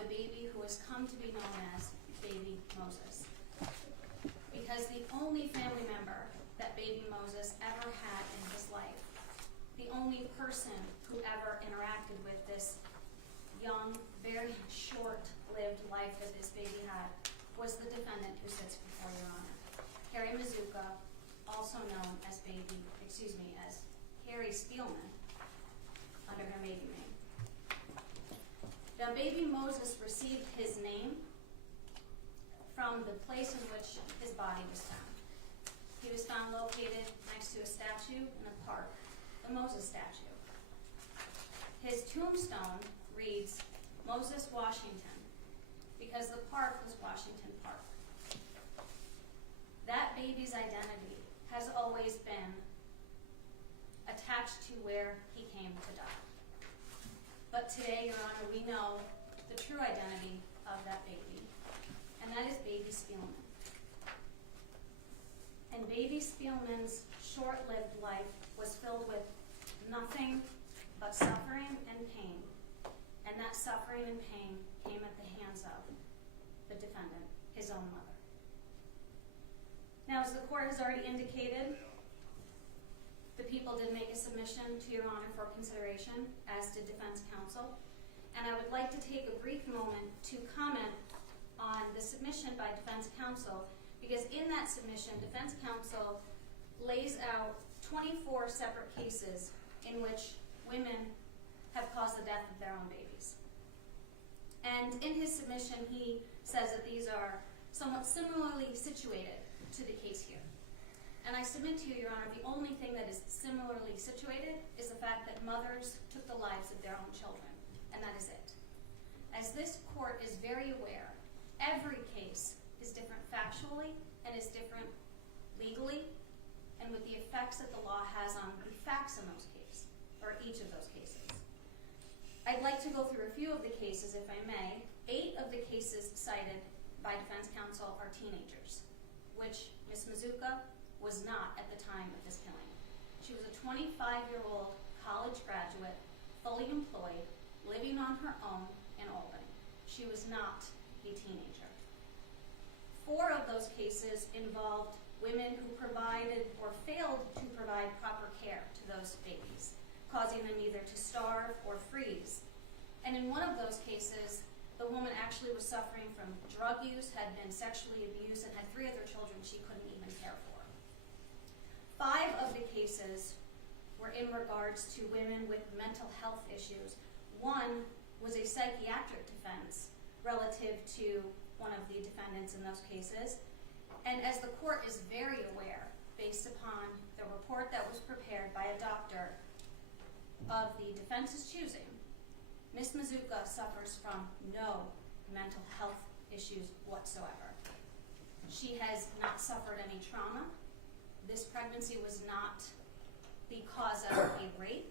a baby who has come to be known as Baby Moses. Because the only family member that Baby Moses ever had in his life, the only person who ever interacted with this young, very short-lived life that this baby had, was the defendant who sits before Your Honor, Keri Mazzuca, also known as Keri Spielman, under her maiden name. Now, Baby Moses received his name from the place in which his body was found. He was found located next to a statue in a park, the Moses statue. His tombstone reads Moses, Washington, because the park was Washington Park. That baby's identity has always been attached to where he came to die. But today, Your Honor, we know the true identity of that baby, and that is Baby Spielman. And Baby Spielman's short-lived life was filled with nothing but suffering and pain, and that suffering and pain came at the hands of the defendant, his own mother. Now, as the court has already indicated, the people did make a submission to Your Honor for consideration, as did defense counsel. And I would like to take a brief moment to comment on the submission by defense counsel, because in that submission, defense counsel lays out 24 separate cases in which women have caused the death of their own babies. And in his submission, he says that these are somewhat similarly situated to the case here. And I submit to you, Your Honor, the only thing that is similarly situated is the fact that mothers took the lives of their own children, and that is it. As this court is very aware, every case is different factually and is different legally, and with the effects that the law has on the facts in those cases, or each of those cases. I'd like to go through a few of the cases, if I may. 8 of the cases cited by defense counsel are teenagers, which Ms. Mazzuca was not at the time of this killing. She was a 25-year-old college graduate, fully employed, living on her own in Albany. She was not a teenager. 4 of those cases involved women who provided or failed to provide proper care to those babies, causing them either to starve or freeze. And in one of those cases, the woman actually was suffering from drug use, had been sexually abused, and had 3 other children she couldn't even care for. 5 of the cases were in regards to women with mental health issues. 1 was a psychiatric defense relative to one of the defendants in those cases. And as the court is very aware, based upon the report that was prepared by a doctor of the defense's choosing, Ms. Mazzuca suffers from no mental health issues whatsoever. She has not suffered any trauma. This pregnancy was not the cause of a rape.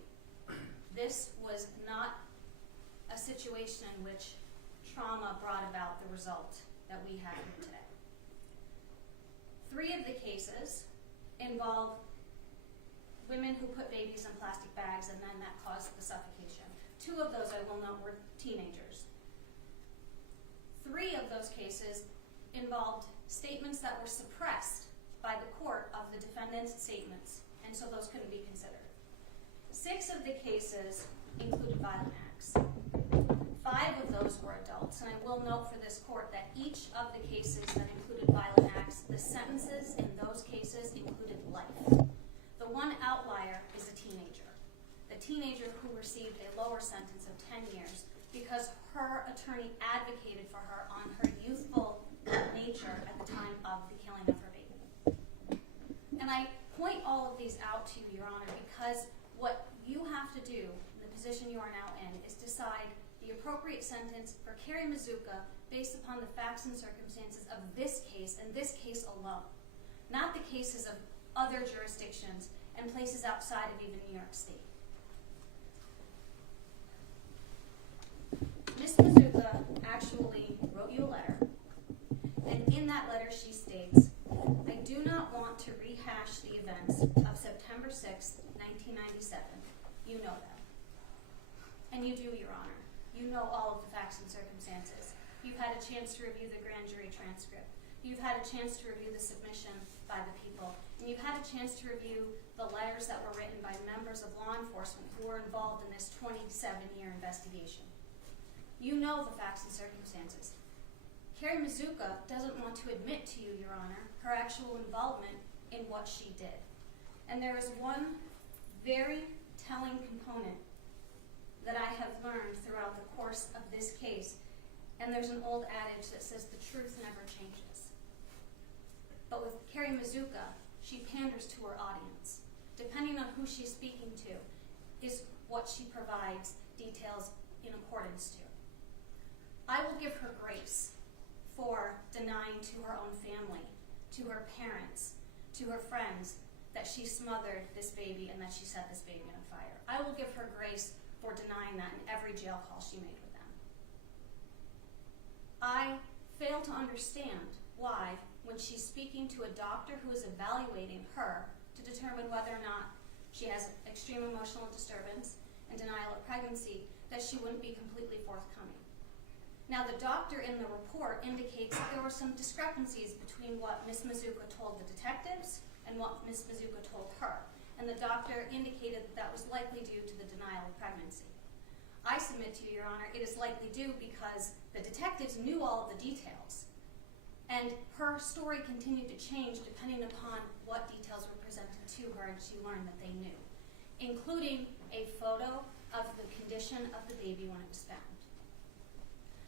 This was not a situation in which trauma brought about the result that we have here today. 3 of the cases involve women who put babies in plastic bags, and then that caused the suffocation. 2 of those, I will note, were teenagers. 3 of those cases involved statements that were suppressed by the court of the defendant's statements, and so those couldn't be considered. 6 of the cases included violent acts. 5 of those were adults, and I will note for this court that each of the cases that included violent acts, the sentences in those cases included life. The one outlier is a teenager. The teenager who received a lower sentence of 10 years because her attorney advocated for her on her youthful nature at the time of the killing of her baby. And I point all of these out to you, Your Honor, because what you have to do in the position you are now in is decide the appropriate sentence for Keri Mazzuca based upon the facts and circumstances of this case and this case alone, not the cases of other jurisdictions and places outside of even New York State. Ms. Mazzuca actually wrote you a letter, and in that letter she states, "I do not want to rehash the events of September 6th, 1997. You know them." And you do, Your Honor. You know all of the facts and circumstances. You've had a chance to review the grand jury transcript. You've had a chance to review the submission by the people. And you've had a chance to review the letters that were written by members of law enforcement who were involved in this 27-year investigation. You know the facts and circumstances. Keri Mazzuca doesn't want to admit to you, Your Honor, her actual involvement in what she did. And there is one very telling component that I have learned throughout the course of this case. And there's an old adage that says the truth never changes. But with Keri Mazzuca, she panders to her audience. Depending on who she's speaking to is what she provides details in accordance to. I will give her grace for denying to her own family, to her parents, to her friends, that she smothered this baby and that she set this baby on fire. I will give her grace for denying that in every jail call she made with them. I fail to understand why, when she's speaking to a doctor who is evaluating her to determine whether or not she has extreme emotional disturbance and denial of pregnancy, that she wouldn't be completely forthcoming. Now, the doctor in the report indicates that there were some discrepancies between what Ms. Mazzuca told the detectives and what Ms. Mazzuca told her. And the doctor indicated that that was likely due to the denial of pregnancy. I submit to you, Your Honor, it is likely due because the detectives knew all of the details. And her story continued to change depending upon what details were presented to her, and she learned that they knew, including a photo of the condition of the baby when it was found.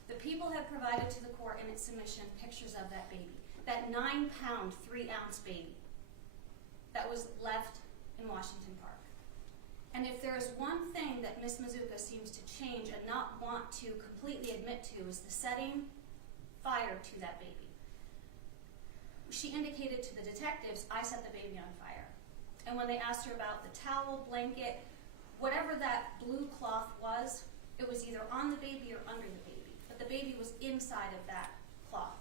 The people have provided to the court in its submission pictures of that baby, that 9-pound, 3-ounce baby that was left in Washington Park. And if there is one thing that Ms. Mazzuca seems to change and not want to completely admit to is the setting fire to that baby. She indicated to the detectives, I set the baby on fire. And when they asked her about the towel, blanket, whatever that blue cloth was, it was either on the baby or under the baby. But the baby was inside of that cloth.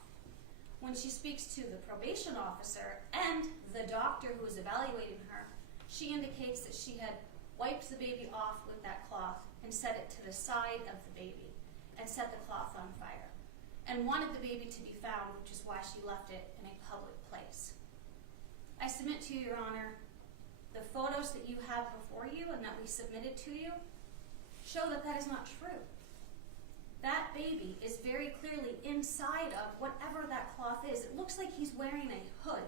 When she speaks to the probation officer and the doctor who was evaluating her, she indicates that she had wiped the baby off with that cloth and set it to the side of the baby and set the cloth on fire and wanted the baby to be found, which is why she left it in a public place. I submit to you, Your Honor, the photos that you have before you and that we submitted to you show that that is not true. That baby is very clearly inside of whatever that cloth is. It looks like he's wearing a hood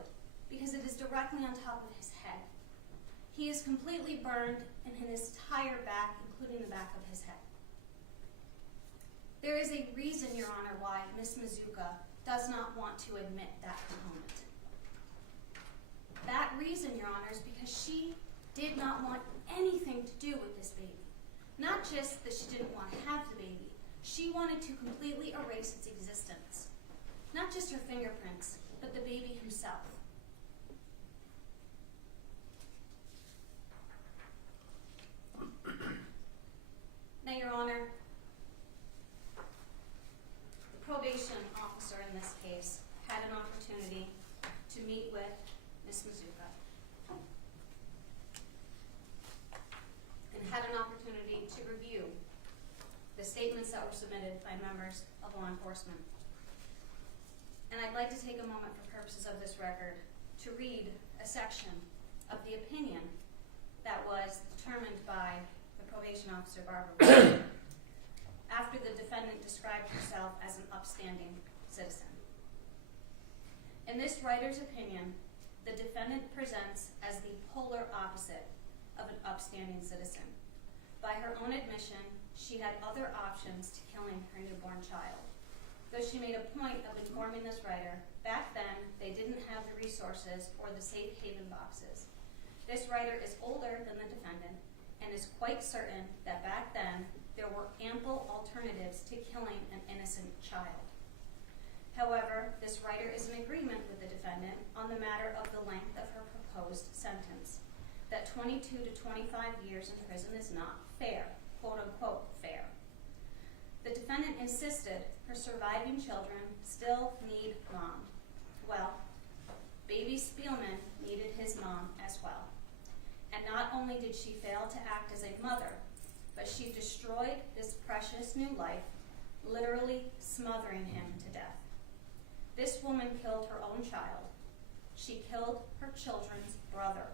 because it is directly on top of his head. He is completely burned in his entire back, including the back of his head. There is a reason, Your Honor, why Ms. Mazzuca does not want to admit that component. That reason, Your Honor, is because she did not want anything to do with this baby. Not just that she didn't want to have the baby, she wanted to completely erase its existence. Not just her fingerprints, but the baby himself. Now, Your Honor, the probation officer in this case had an opportunity to meet with Ms. Mazzuca and had an opportunity to review the statements that were submitted by members of law enforcement. And I'd like to take a moment for purposes of this record to read a section of the opinion that was determined by the probation officer, Barbara Wilson, after the defendant described herself as an upstanding citizen. In this writer's opinion, the defendant presents as the polar opposite of an upstanding citizen. By her own admission, she had other options to killing her newborn child. Though she made a point of informing this writer, back then they didn't have the resources or the safe haven boxes. This writer is older than the defendant and is quite certain that back then there were ample alternatives to killing an innocent child. However, this writer is in agreement with the defendant on the matter of the length of her proposed sentence, that 22 to 25 years in prison is not fair, quote-unquote fair. The defendant insisted her surviving children still need mom. Well, baby Spielman needed his mom as well. And not only did she fail to act as a mother, but but she destroyed this precious new life, literally smothering him to death. This woman killed her own child. She killed her children's brother.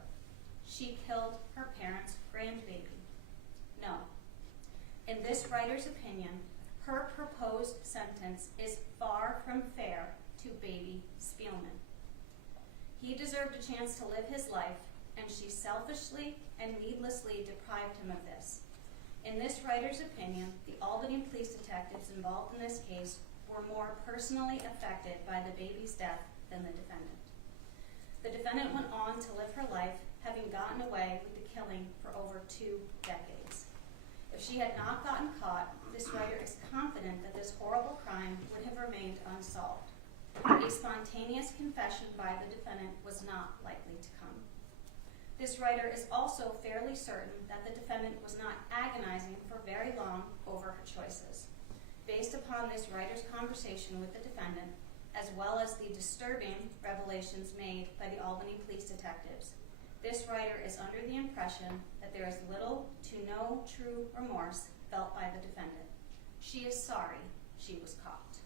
She killed her parents' grandbaby. No. In this writer's opinion, her proposed sentence is far from fair to baby Spielman. He deserved a chance to live his life, and she selfishly and needlessly deprived him of this. In this writer's opinion, the Albany police detectives involved in this case were more personally affected by the baby's death than the defendant. The defendant went on to live her life, having gotten away with the killing for over 2 decades. If she had not gotten caught, this writer is confident that this horrible crime would have remained unsolved. A spontaneous confession by the defendant was not likely to come. This writer is also fairly certain that the defendant was not agonizing for very long over her choices. Based upon this writer's conversation with the defendant, as well as the disturbing revelations made by the Albany police detectives, this writer is under the impression that there is little to no true remorse felt by the defendant. She is sorry she was caught.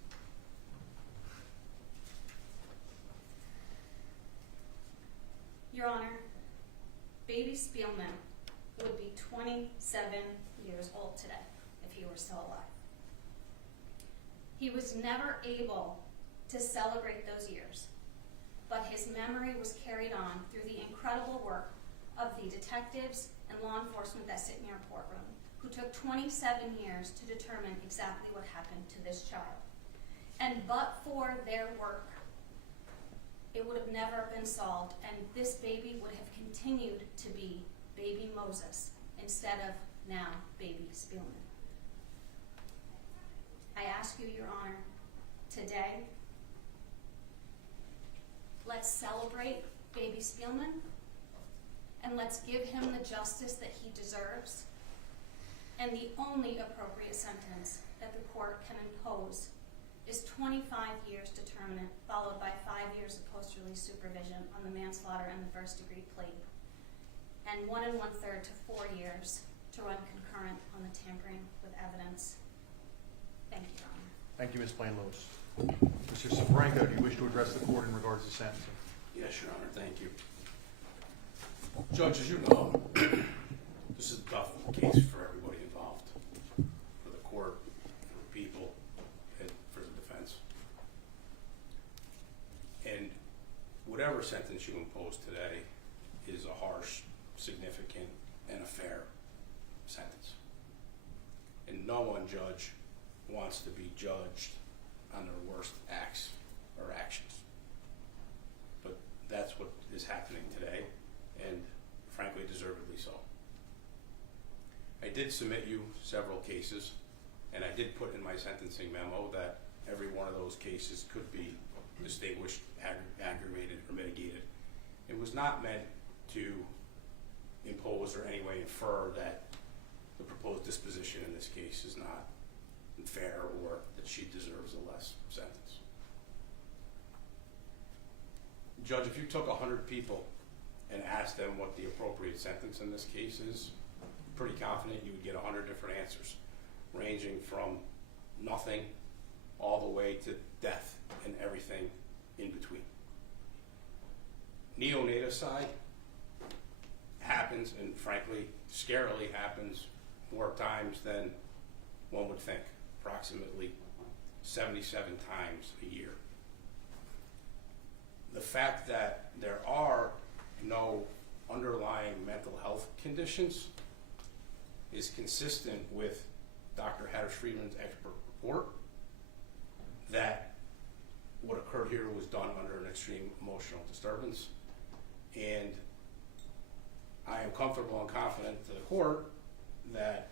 Your Honor, baby Spielman would be 27 years old today if he were still alive. He was never able to celebrate those years, but his memory was carried on through the incredible work of the detectives and law enforcement that sit in your courtroom, who took 27 years to determine exactly what happened to this child. And but for their work, it would have never been solved, and this baby would have continued to be baby Moses instead of now baby Spielman. I ask you, Your Honor, today, let's celebrate baby Spielman, and let's give him the justice that he deserves, and the only appropriate sentence that the court can impose is 25 years determinant, followed by 5 years of post-release supervision on the manslaughter and the first-degree plea, and 1 1/3 to 4 years to run concurrent on the tampering with evidence. Thank you, Your Honor. Thank you, Ms. Plain-Lewis. Mr. Safranco, do you wish to address the court in regards to sentencing? Yes, Your Honor, thank you. Judge, as you know, this is a tough case for everybody involved, for the court, for the people, and for the defense. And whatever sentence you impose today is a harsh, significant, and a fair sentence. And no one, Judge, wants to be judged on their worst acts or actions. But that's what is happening today, and frankly, deservedly so. I did submit you several cases, and I did put in my sentencing memo that every one of those cases could be distinguished, aggravated, or mitigated. It was not meant to impose or any way infer that the proposed disposition in this case is not fair or that she deserves a less sentence. Judge, if you took 100 people and asked them what the appropriate sentence in this case is, I'm pretty confident you would get 100 different answers, ranging from nothing all the way to death and everything in between. Neonaticide happens, and frankly, scarily happens more times than one would think, approximately 77 times a year. The fact that there are no underlying mental health conditions is consistent with Dr. Haddish-Friedman's expert report that what occurred here was done under an extreme emotional disturbance. And I am comfortable and confident to the court that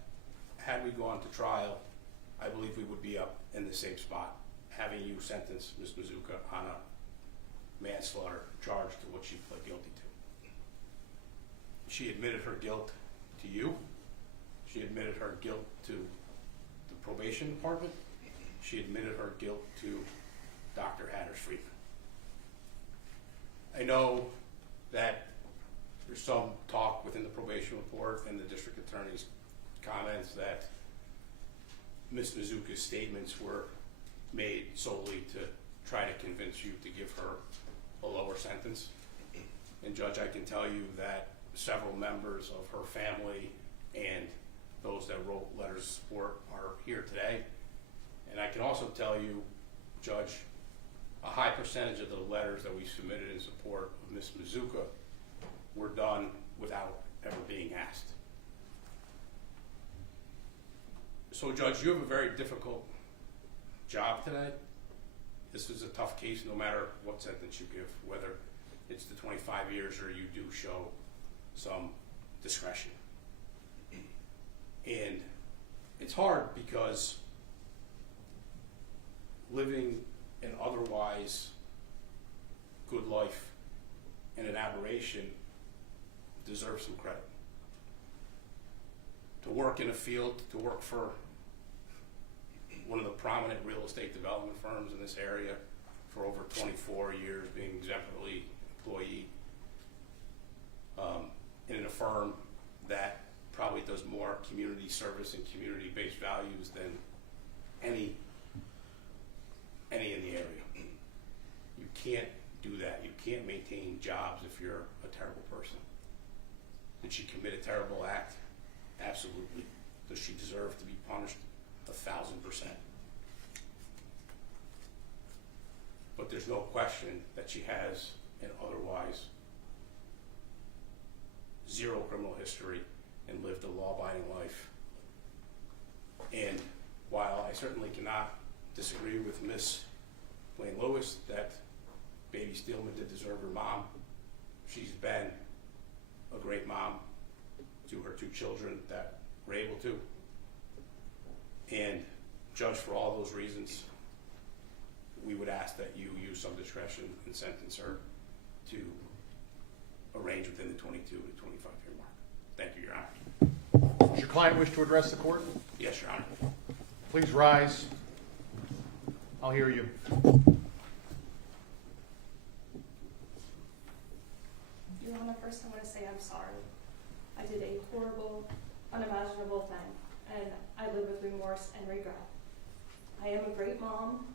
had we gone to trial, I believe we would be up in the same spot, having you sentence Ms. Mazzuca on a manslaughter charge to what she pled guilty to. She admitted her guilt to you. She admitted her guilt to the probation department. She admitted her guilt to Dr. Haddish-Friedman. I know that there's some talk within the probation report and the district attorney's comments that Ms. Mazzuca's statements were made solely to try to convince you to give her a lower sentence. And Judge, I can tell you that several members of her family and those that wrote letters of support are here today. And I can also tell you, Judge, a high percentage of the letters that we submitted in support of Ms. Mazzuca were done without ever being asked. So Judge, you have a very difficult job today. This is a tough case no matter what sentence you give, whether it's the 25 years or you do show some discretion. And it's hard because living an otherwise good life and an aberration deserves some credit. To work in a field, to work for one of the prominent real estate development firms in this area for over 24 years, being exemplary employee in a firm that probably does more community service and community-based values than any in the area. You can't do that. You can't maintain jobs if you're a terrible person. Did she commit a terrible act? Absolutely. Does she deserve to be punished? 1,000%. But there's no question that she has an otherwise zero criminal history and lived a law-abiding life. And while I certainly cannot disagree with Miss Blaine Lewis that baby Steelman did deserve her mom, she's been a great mom to her two children that were able to. And Judge, for all those reasons, we would ask that you use some discretion and sentence her to arrange within the 22 to 25 year mark. Thank you, Your Honor. Does your client wish to address the court? Yes, Your Honor. Please rise. I'll hear you. Your Honor, first I want to say I'm sorry. I did a horrible, unimaginable thing, and I live with remorse and regret. I am a great mom.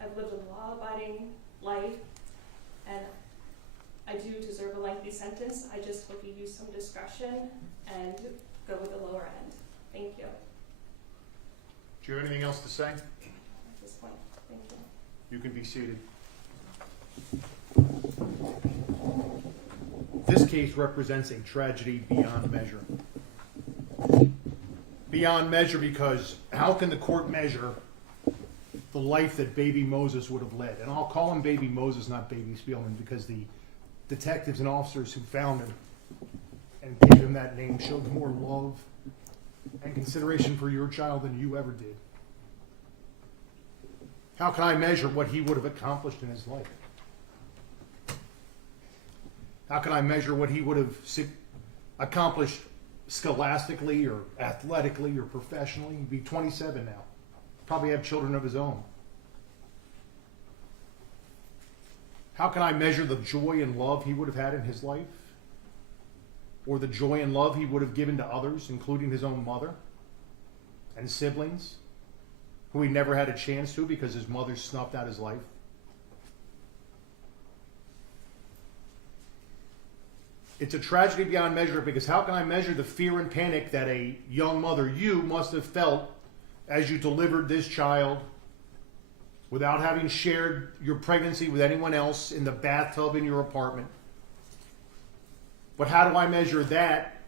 I've lived a law-abiding life, and I do deserve a lengthy sentence. I just hope you use some discretion and go with the lower end. Thank you. Do you have anything else to say? At this point, thank you. You can be seated. This case represents a tragedy beyond measure. Beyond measure because how can the court measure the life that baby Moses would have led? And I'll call him baby Moses, not baby Spielman, because the detectives and officers who found him and gave him that name showed more love and consideration for your child than you ever did. How can I measure what he would have accomplished in his life? How can I measure what he would have accomplished scholastically or athletically or professionally? He'd be 27 now. Probably have children of his own. How can I measure the joy and love he would have had in his life? Or the joy and love he would have given to others, including his own mother and siblings, who he never had a chance to because his mother snuffed out his life? It's a tragedy beyond measure because how can I measure the fear and panic that a young mother, you, must have felt as you delivered this child without having shared your pregnancy with anyone else in the bathtub in your apartment? But how do I measure that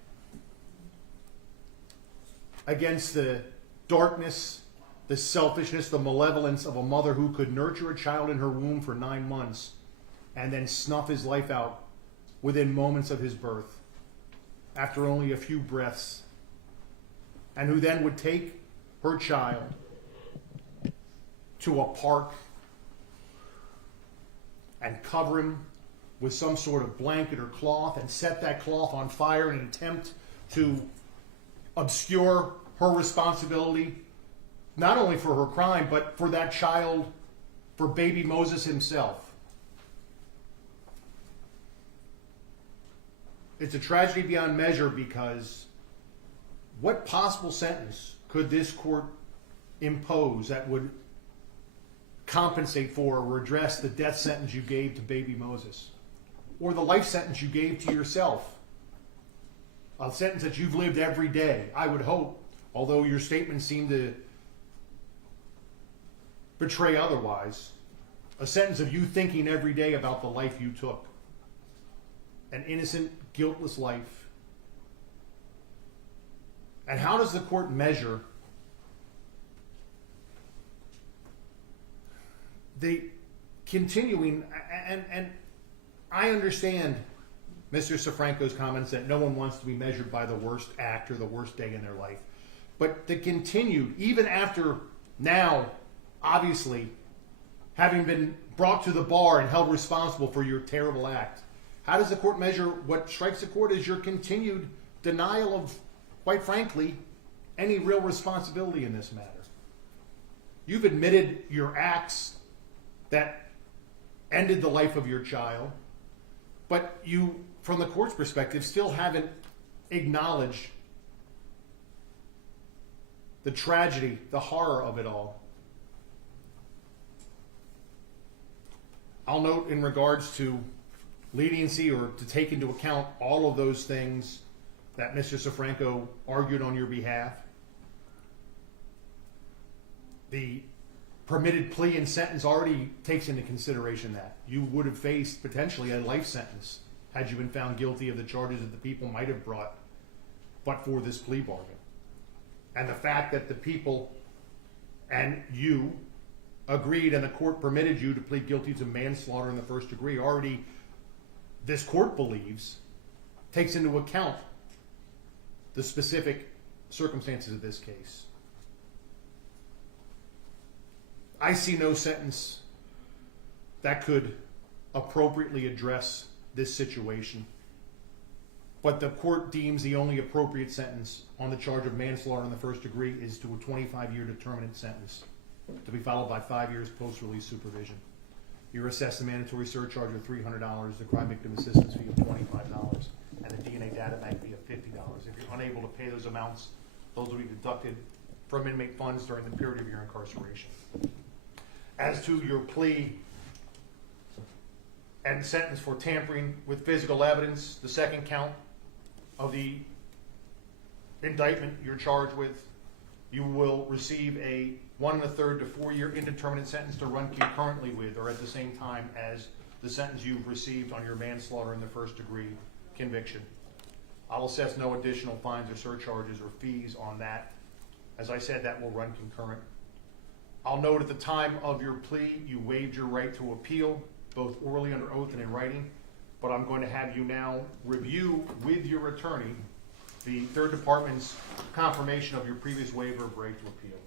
against the darkness, the selfishness, the malevolence of a mother who could nurture a child in her womb for 9 months and then snuff his life out within moments of his birth after only a few breaths, and who then would take her child to a park and cover him with some sort of blanket or cloth and set that cloth on fire in an attempt to obscure her responsibility, not only for her crime, but for that child, for baby Moses himself. It's a tragedy beyond measure because what possible sentence could this court impose that would compensate for or redress the death sentence you gave to baby Moses? Or the life sentence you gave to yourself? A sentence that you've lived every day, I would hope, although your statements seem to betray otherwise. A sentence of you thinking every day about the life you took. An innocent, guiltless life. And how does the court measure the continuing, and I understand Mr. Safranco's comments that no one wants to be measured by the worst act or the worst day in their life. But the continued, even after now, obviously, having been brought to the bar and held responsible for your terrible act, how does the court measure what strikes the court as your continued denial of, quite frankly, any real responsibility in this matter? You've admitted your acts that ended the life of your child, but you, from the court's perspective, still haven't acknowledged the tragedy, the horror of it all. I'll note in regards to leniency, or to take into account all of those things that Mr. Safranco argued on your behalf, the permitted plea and sentence already takes into consideration that you would have faced potentially a life sentence had you been found guilty of the charges that the people might have brought but for this plea bargain. And the fact that the people and you agreed and the court permitted you to plead guilty to manslaughter in the first degree already, this court believes, takes into account the specific circumstances of this case. I see no sentence that could appropriately address this situation, but the court deems the only appropriate sentence on the charge of manslaughter in the first degree is to a 25-year determinate sentence, to be followed by 5 years post-release supervision. You're assessed a mandatory surcharge of $300, the crime victim assistance fee of $25, and the DNA data bank fee of $50. If you're unable to pay those amounts, those will be deducted from inmate funds during the period of your incarceration. As to your plea and sentence for tampering with physical evidence, the second count of the indictment you're charged with, you will receive a 1 1/3 to 4 year indeterminate sentence to run concurrently with or at the same time as the sentence you've received on your manslaughter in the first degree conviction. I'll assess no additional fines or surcharges or fees on that. As I said, that will run concurrent. I'll note at the time of your plea, you waived your right to appeal, both orally under oath and in writing, but I'm going to have you now review with your attorney the Third Department's confirmation of your previous waiver of right to appeal.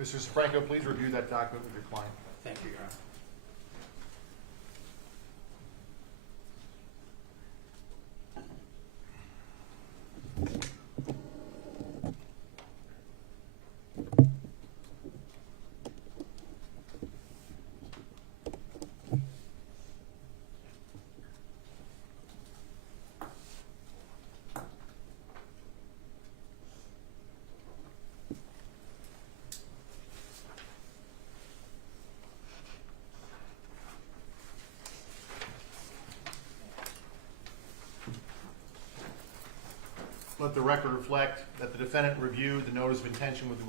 Mr. Safranco, please review that document with your client. Thank you, Your Honor. Let the record reflect that the defendant reviewed the notice of intention with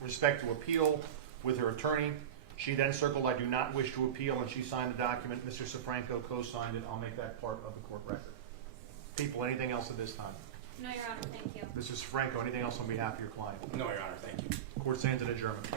respect to appeal with her attorney. She then circled, "I do not wish to appeal," and she signed the document. Mr. Safranco co-signed it. I'll make that part of the court record. People, anything else at this time? No, Your Honor, thank you. Mr. Safranco, anything else on behalf of your client? No, Your Honor, thank you. Court stands at adjournment.